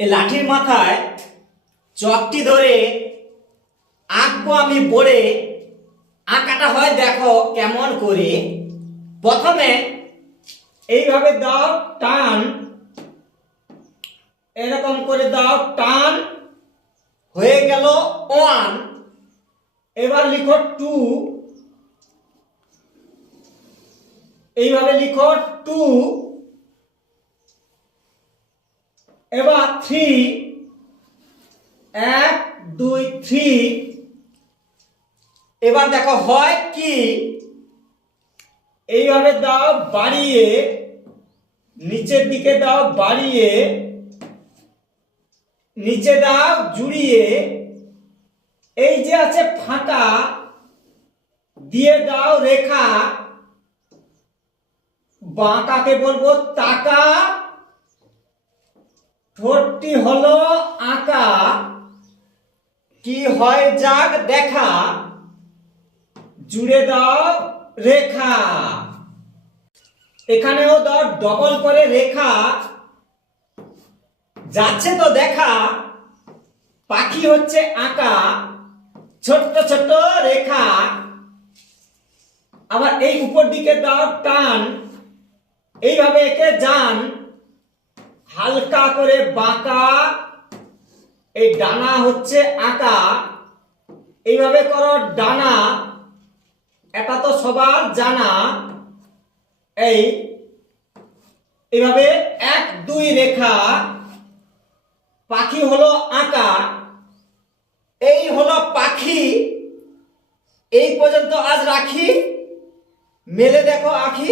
এই লাঠির মাথায় চকটি ধরে আঁকবো আমি বোর্ডে। আঁকাটা হয় দেখো কেমন করে। প্রথমে এইভাবে দাও টান, এরকম করে দাও টান, হয়ে গেল 1। এবার লিখো 2, এইভাবে লিখো 2। এবার 3, 1 2 3। এবার দেখো হয় কি, এইভাবে দাও বাড়িয়ে, নিচের দিকে দাও বাড়িয়ে, নিচে দাও জুড়িয়ে, এই যে আছে ফাঁকা দিয়ে দাও রেখা। বাঁকাকে বলবো তাকা, ঠোঁটটি হলো আঁকা, কি হয় যাক দেখা, জুড়ে দাও রেখা। এখানেও দাও ডবল করে রেখা, যাচ্ছে তো দেখা, পাখি হচ্ছে আঁকা, ছোট্ট ছোট্ট রেখা। আবার এই উপর দিকে দাও টান, এইভাবে একে যান, হালকা করে বাঁকা, এই ডানা হচ্ছে আঁকা, এইভাবে করো ডানা। এটা তো সবার জানা। এইভাবে 1 2 রেখা, পাখি হলো আঁকা, এই হলো পাখি। এই পর্যন্ত আজ রাখি, মেলে দেখো আঁখি।